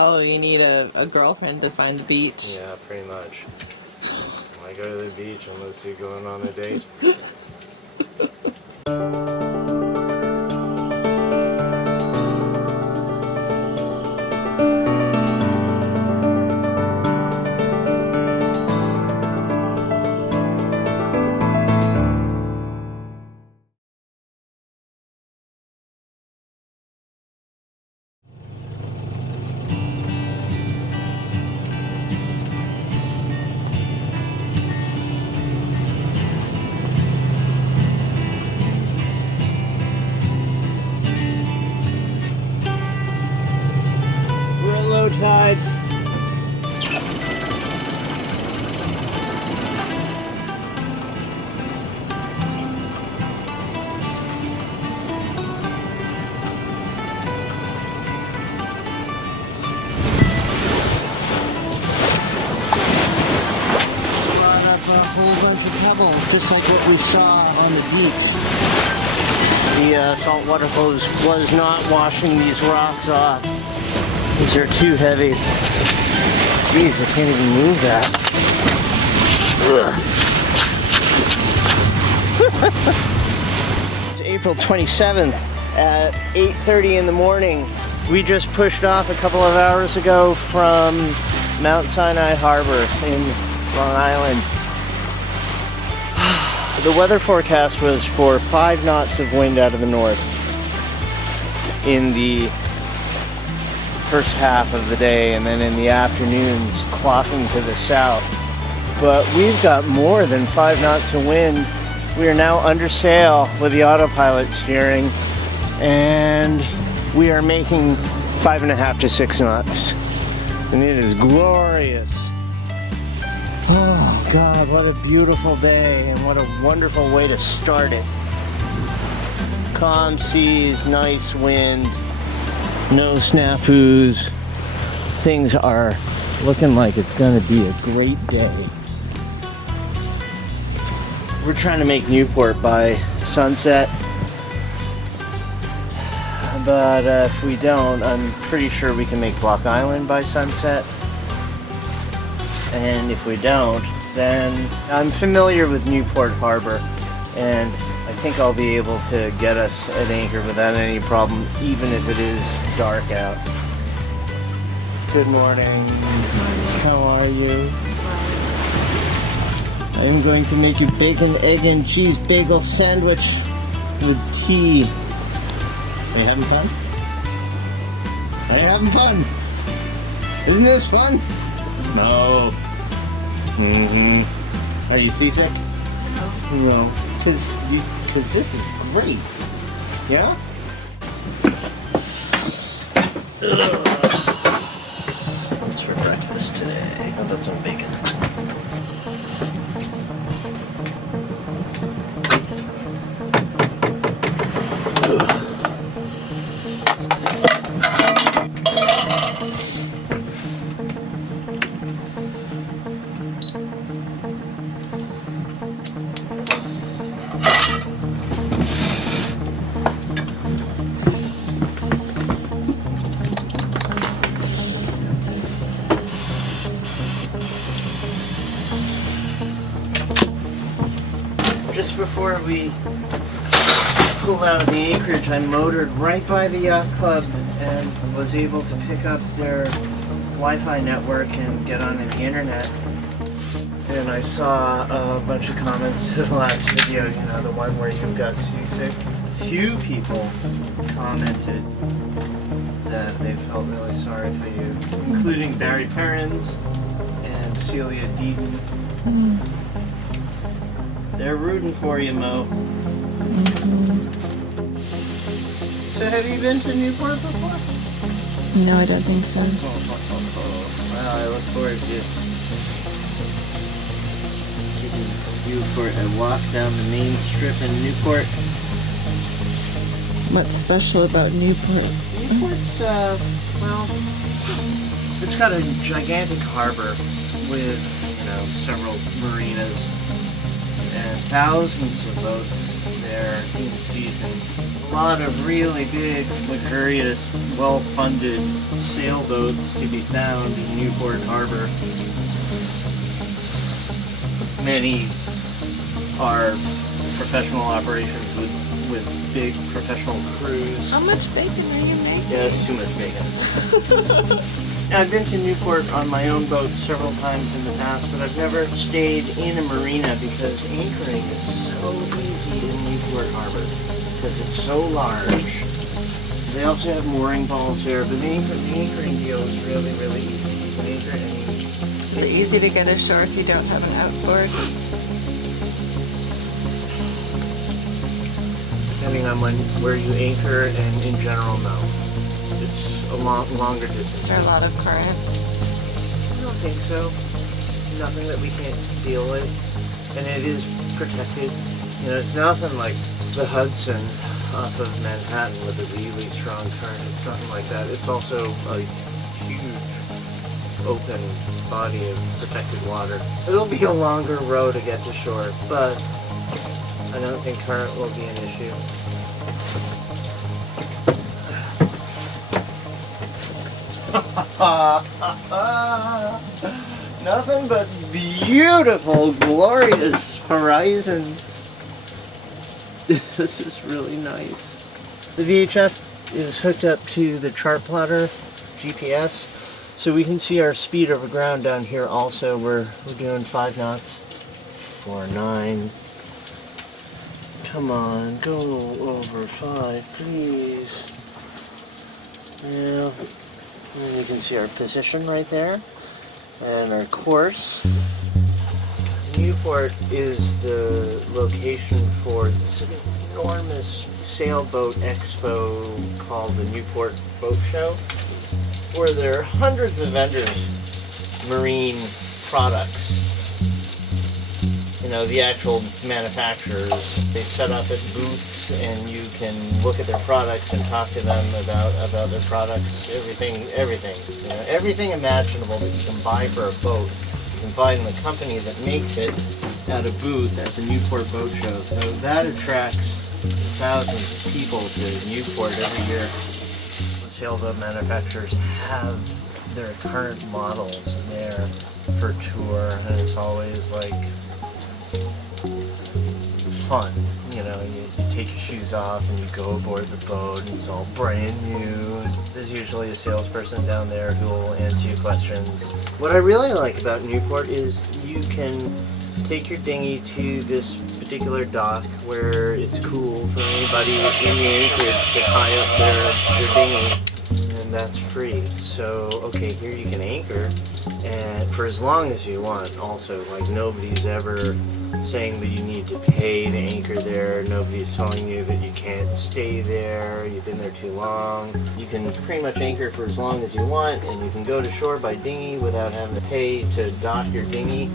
Oh, you need a girlfriend to find the beach. Yeah, pretty much. Why go to the beach unless you're going on a date? Low tide. Brought up a whole bunch of pebbles, just like what we saw on the beach. The saltwater hose was not washing these rocks off. These are too heavy. Jeez, I can't even move that. It's April 27th at 8:30 in the morning. We just pushed off a couple of hours ago from Mount Sinai Harbour in Long Island. The weather forecast was for 5 knots of wind out of the north in the first half of the day, and then in the afternoons clocking to the south. But we've got more than 5 knots of wind. We are now under sail with the autopilot steering, and we are making 5.5 to 6 knots. And it is glorious. Oh God, what a beautiful day, and what a wonderful way to start it. Calm seas, nice wind, no snafus. Things are looking like it's going to be a great day. We're trying to make Newport by sunset, but if we don't, I'm pretty sure we can make Block Island by sunset. And if we don't, then I'm familiar with Newport Harbor, and I think I'll be able to get us at anchor without any problem, even if it is dark out. Good morning. How are you? I'm going to make you bacon, egg, and cheese bagel sandwich with tea. Are you having fun? Are you having fun? Isn't this fun? No. Are you seasick? No. Because this is great. Yeah? What's for breakfast today? How about some bacon? Just before we pulled out of the anchorage, I motored right by the yacht club and was able to pick up their Wi-Fi network and get onto the internet. And I saw a bunch of comments to the last video, you know, the one where you got seasick. Few people commented that they felt really sorry for you, including Barry Perrins and Celia Deaton. They're rooting for you, Mo. So have you been to Newport before? No, I don't think so. Well, I look forward to taking you for a walk down the main strip in Newport. What's special about Newport? Newport's, well, it's got a gigantic harbor with, you know, several marinas and thousands of boats there in season. A lot of really big, luxurious, well-funded sailboats to be found in Newport Harbor. Many are professional operations with big professional crews. How much bacon are you making? Yeah, it's too much bacon. I've been to Newport on my own boat several times in the past, but I've never stayed in a marina because anchoring is so easy in Newport Harbor because it's so large. They also have mooring balls there, but the anchoring deal is really, really easy. You can anchor any. Is it easy to get ashore if you don't have an outboard? Depending on where you anchor, and in general, no. It's a longer distance. Is there a lot of current? I don't think so. Nothing that we can't deal with. And it is protected. You know, it's nothing like the Hudson off of Manhattan with a really strong current. It's nothing like that. It's also a huge open body of protected water. It'll be a longer row to get to shore, but I don't think current will be an issue. Nothing but beautiful, glorious horizons. This is really nice. The VHF is hooked up to the chart plotter GPS, so we can see our speed over ground down here also. We're doing 5 knots. 4-9. Come on, go over 5, please. Yeah. And you can see our position right there, and our course. Newport is the location for this enormous sailboat expo called the Newport Boat Show, where there are hundreds of vendors, marine products. You know, the actual manufacturers, they set up at booths and you can look at their products and talk to them about their products, everything, you know, everything imaginable that you can buy for a boat. You can find the company that makes it at a booth at the Newport Boat Show. So that attracts thousands of people to Newport every year. The sailboat manufacturers have their current models there for tour, and it's always like fun, you know. You take your shoes off and you go aboard the boat and it's all brand new. There's usually a salesperson down there who will answer your questions. What I really like about Newport is you can take your dinghy to this particular dock where it's cool for anybody in the anchorage to tie up their dinghy, and that's free. So, okay, here you can anchor and for as long as you want. Also, like, nobody's ever saying that you need to pay to anchor there. Nobody's telling you that you can't stay there, you've been there too long. You can pretty much anchor for as long as you want, and you can go to shore by dinghy without having to pay to dock your dinghy.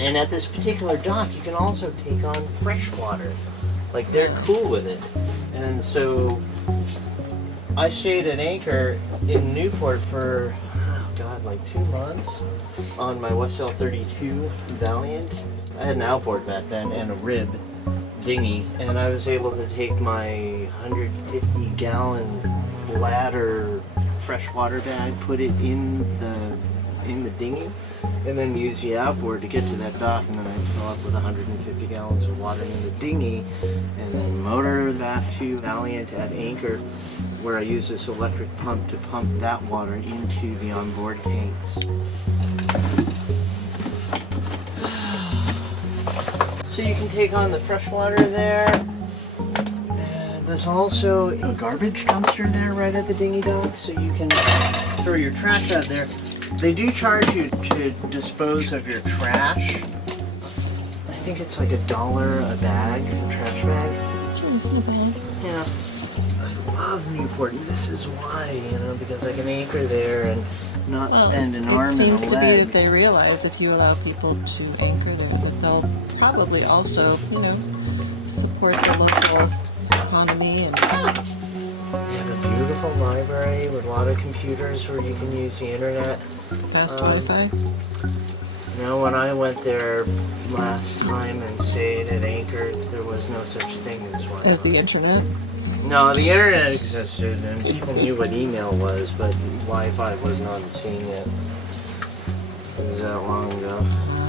And at this particular dock, you can also take on fresh water. Like, they're cool with it. And so I stayed at anchor in Newport for, oh God, like 2 months on my Westsail 32 Valiant. I had an outboard back then and a rib dinghy, and I was able to take my 150-gallon bladder freshwater bag, put it in the dinghy, and then use the outboard to get to that dock, and then I'd fill up with 150 gallons of water in the dinghy, and then motor back to Valiant at anchor, where I use this electric pump to pump that water into the onboard tanks. So you can take on the fresh water there. And there's also a garbage dumpster there right at the dinghy dock, so you can throw your trash out there. They do charge you to dispose of your trash. I think it's like $1 a bag, a trash bag. It's reasonable. Yeah. I love Newport, and this is why, you know, because I can anchor there and not spend an arm and a leg. It seems to be that they realize if you allow people to anchor there, that they'll probably also, you know, support the local economy. And they have a beautiful library with a lot of computers where you can use the internet. Fast Wi-Fi? Now, when I went there last time and stayed at Anchor, there was no such thing as Wi-Fi. As the internet? No, the internet existed and people knew what email was, but Wi-Fi wasn't on the scene yet. It was that long ago.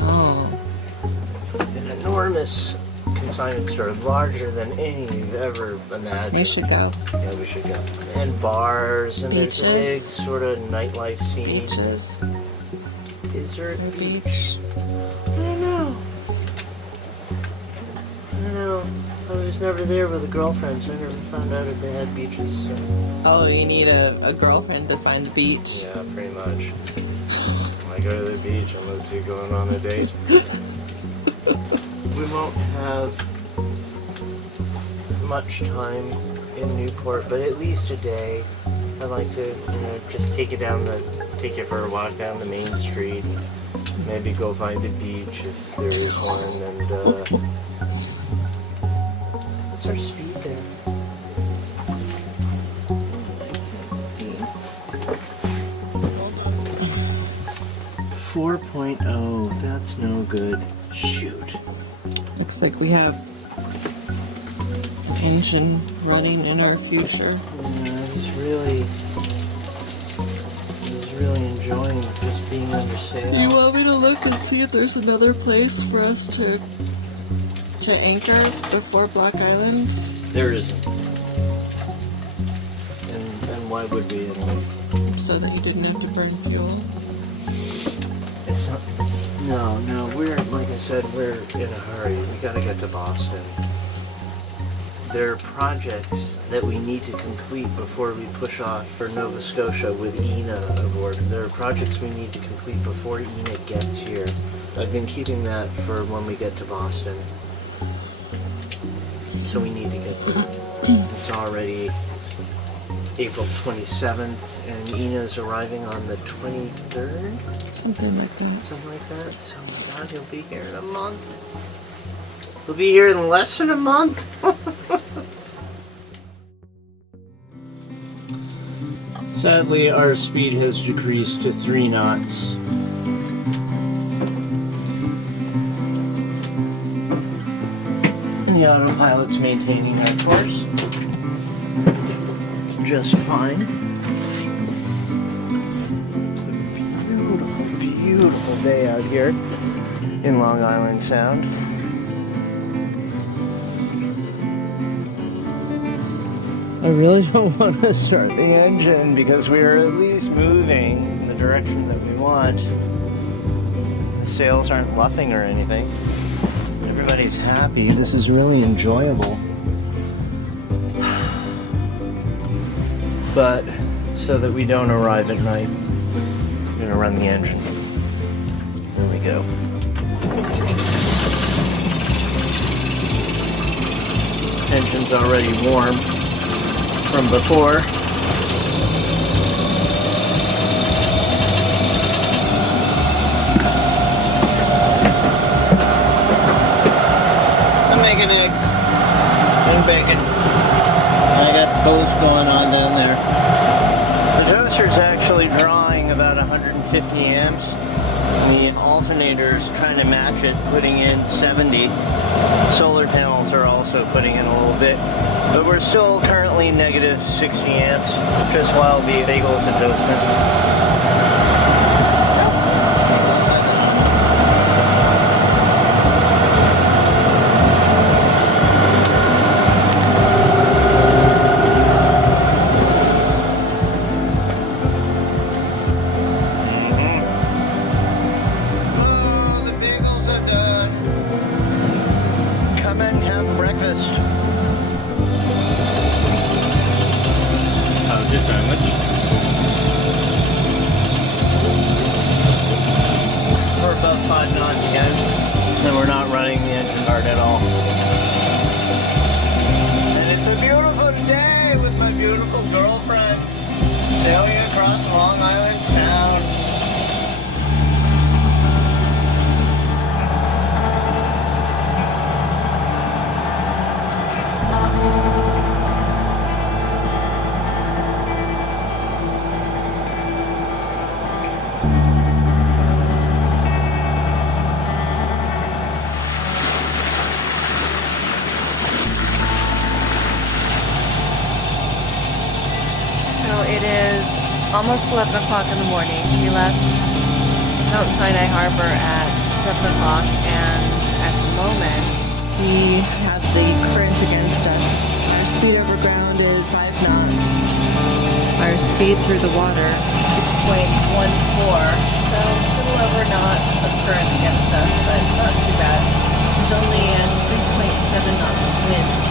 Oh. An enormous consignment store, larger than any you've ever imagined. We should go. Yeah, we should go. And bars, and there's a big Beaches. sort of nightlife scene. Beaches. Is there a The beach? beach. I don't know. I don't know. I was never there with a girlfriend, so I never found out if they had beaches. So. Oh, you need a girlfriend to find the beach. Yeah, pretty much. Why go to the beach unless you're going on a date? We won't have much time in Newport, but at least a day. I'd like to, just take you for a walk down the main street, maybe go find a beach if there is one, and what's our speed there? Let's see. 4.0, that's no good. Shoot. Looks like we have engine running in our future. Yeah, he's really enjoying just being under sail. Do you want me to look and see if there's another place for us to anchor before Block Island? There isn't. And why would we anyway? So that you didn't have to burn fuel? It's not. No, we're, like I said, we're in a hurry. We gotta get to Boston. There are projects that we need to complete before we push off for Nova Scotia with Ina aboard. There are projects we need to complete before Ina gets here. I've been keeping that for when we get to Boston. So we need to get there. It's already April 27th, and Ina's arriving on the 23rd? Something like that. Something like that. So, oh my God, he'll be here in a month. He'll be here in less than a month. Sadly, our speed has decreased to 3 knots. And the autopilot's maintaining that course just fine. It's a beautiful day out here in Long Island Sound. I really don't want to start the engine because we are at least moving in the direction that we want. The sails aren't luffing or anything. Everybody's happy. This is really enjoyable. But so that we don't arrive at night, we're going to run the engine. There we go. Engine's already warm from before. I'm making eggs and bacon. I got toast going on down there. The toaster's actually drawing about 150 amps. And the alternator's trying to match it, putting in 70. Solar panels are also putting in a little bit. But we're still currently negative 60 amps, just while the bagels and toasting. almost 11 o'clock in the morning. We left Mount Sinai Harbour at 7 o'clock, and at the moment we have the current against us. Our speed over ground is 5 knots. Our speed through the water, 6.14. So a little over knot of current against us, but not too bad. There's only 3.7 knots of wind.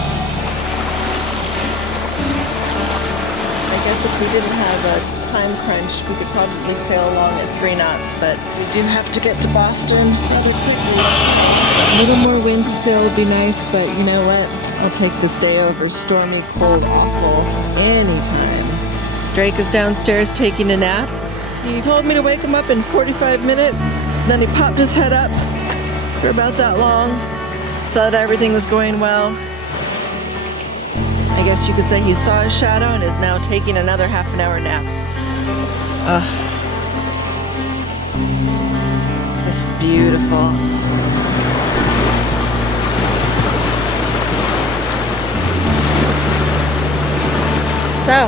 I guess if we didn't have a time crunch, we could probably sail along at 3 knots, but we do have to get to Boston rather quickly. A little more wind to sail would be nice, but you know what? I'll take this day over stormy, cold, awful anytime. Drake is downstairs taking a nap. He told me to wake him up in 45 minutes. Then he popped his head up for about that long, saw that everything was going well. I guess you could say he saw his shadow and is now taking another half an hour nap. This is beautiful. So,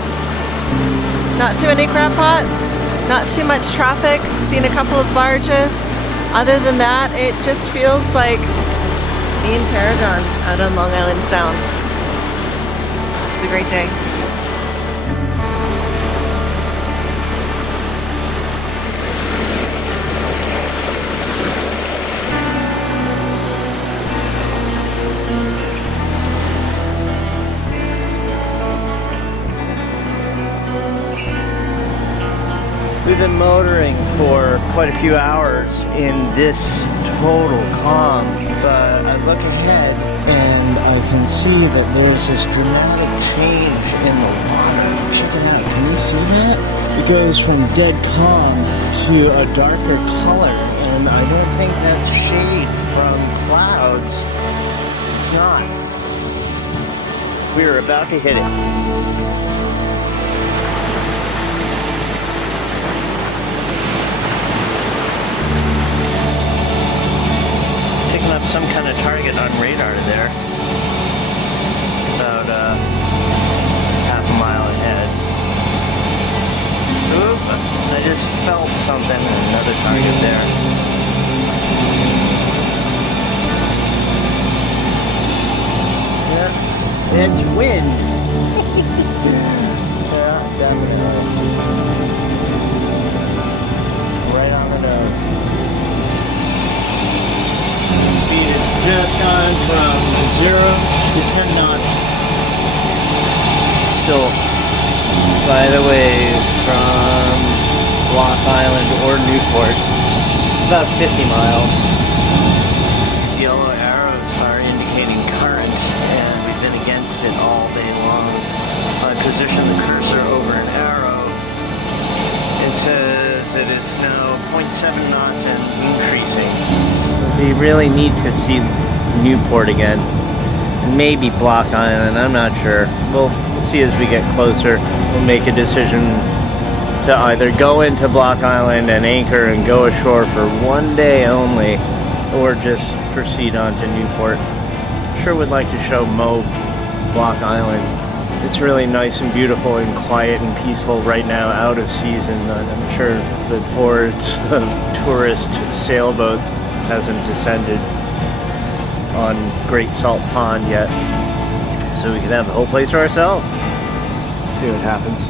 not too many crab pots, not too much traffic, seen a couple of barges. Other than that, it just feels like being Paragon out on Long Island Sound. It's a great day. We've been motoring for quite a few hours in this total calm, but I look ahead and I can see that there's this dramatic change in the water. Check it out, can you see that? It goes from dead calm to a darker color, and I don't think that's shade from clouds. It's not. We're about to hit it. Up some kind of target on radar there, about half a mile ahead. Oop, I just felt something, another target there. Yeah, it's wind. Yeah, definitely. Right on the nose. Speed has just gone from 0 to 10 knots. Still by the ways from Block Island or Newport, about 50 miles. These yellow arrows are indicating current, and we've been against it all day long. I position the cursor over an arrow. It says that it's now 0.7 knots and increasing. We really need to see Newport again. Maybe Block Island, I'm not sure. We'll see as we get closer. We'll make a decision to either go into Block Island and anchor and go ashore for one day only, or just proceed on to Newport. Sure would like to show Mo Block Island. It's really nice and beautiful and quiet and peaceful right now, out of season. I'm sure the hordes of tourist sailboats hasn't descended on Great Salt Pond yet, so we can have the whole place to ourselves. See what happens.